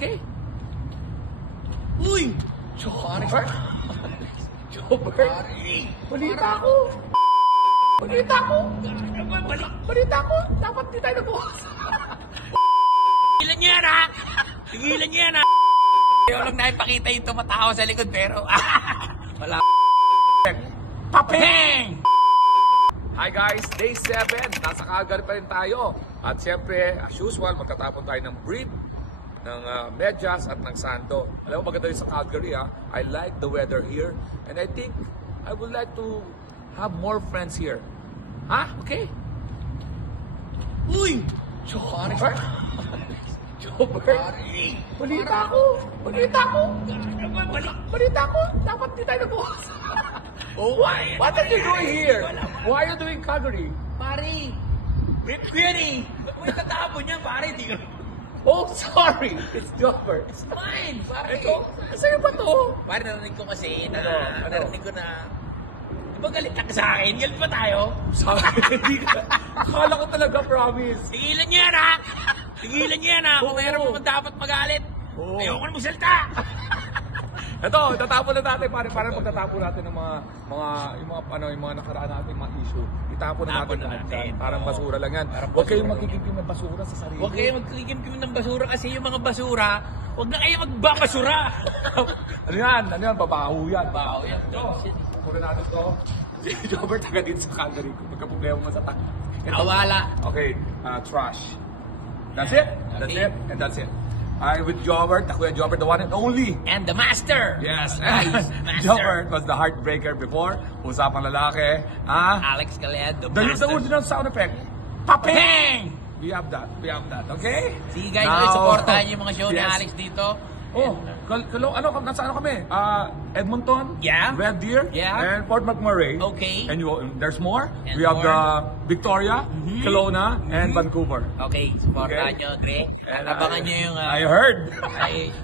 Okay. Uy! Jobber? Jobber? Balita ko! Balita ko! Balita ko! Dapat di tayo nag-uwas. Tigilan niyo yan, ha? Tigilan niyo yan, ha? Ayaw lang na ipakita yung tumatawa sa likod, pero wala. Papeng! Hi guys, day 7. Nasa Calgary pa rin tayo. At siyempre, as usual, magkatapon tayo ng brief, ng medyas at ng sando. Alam mo, maganda rin sa Calgary, ha? I like the weather here. And I think I would like to have more friends here. Ha? Okay? Uy! Jobber? Jobber? Balita ko! Balita ko! Balita ko! Dapat di tayo nag-uwas. Oh, what are you doing here? Why are you doing Calgary? Pare! Brief ko yan eh! Ba't mo itatapon yan, pare? Di ka... Oh, sorry. It's Jobber. It's fine, pare! Ito, sa'yo ba to? Pare, narinig ko kasi na... Ano? Narinig ko na... Di ba galit ka sa akin? Galit ba tayo? Sorry, hindi ka. Akala ko talaga, promise. Tigilan niyo yan, ha? Tigilan niyo yan, ha? Kung meron mo dapat magalit. Oo. Ayoko na magsalita. Ito, tatapon na natin para pagtatapon natin ng yung mga nakaraan natin, mga issue. Itapon na Tapon natin. na natin. Parang Oo. basura lang yan. Parang Huwag kayong basura. magkikimkim ng basura sa sarili. Huwag kayo magkikimkim ng basura kasi yung mga basura, huwag na kayo magbabasura. Ano yan? Ano yan? Babaho yan. Baho yan. Ito, pula natin ito. Si Jobber taga dito sa Calgary. Kung magka-problema mo sa taga. Awala. Okay, trash. That's it. That's Okay. it. And that's it. I with Jobber, Kuya Jobber, the one and only. And the master. Yes. Nice. Master. Jobber was the heartbreaker before. Usapang lalaki. Ah? Alex Caled, the The master. original sound effect. Papeng! We have that. We have that. Okay? Sige guys, Now- supportahan niyo yung mga show ni Yes. Alex dito. Oh, nasa ano kami? Edmonton, Yeah. Red Deer, Yeah. and Fort McMurray. Okay. And there's more. And we have more. the Victoria, Mhm. Kelowna, and Vancouver. Okay, supportahan Okay. niyo, Greg. And Abangan niyo yung... I heard.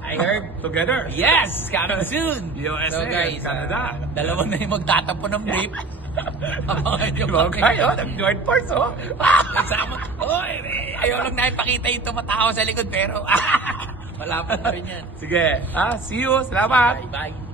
I heard. Together. Yes! Coming soon! USA, So guys, Canada. dalawa na yung magtatapon ng brief. Abangan niyo Diba kayo? Nag-join force, oh. Kasama. Oy, ayaw lang na ipakita yung tumatawa sa likod, pero wala pa rin yan. Sige. See you. Salamat. Bye-bye.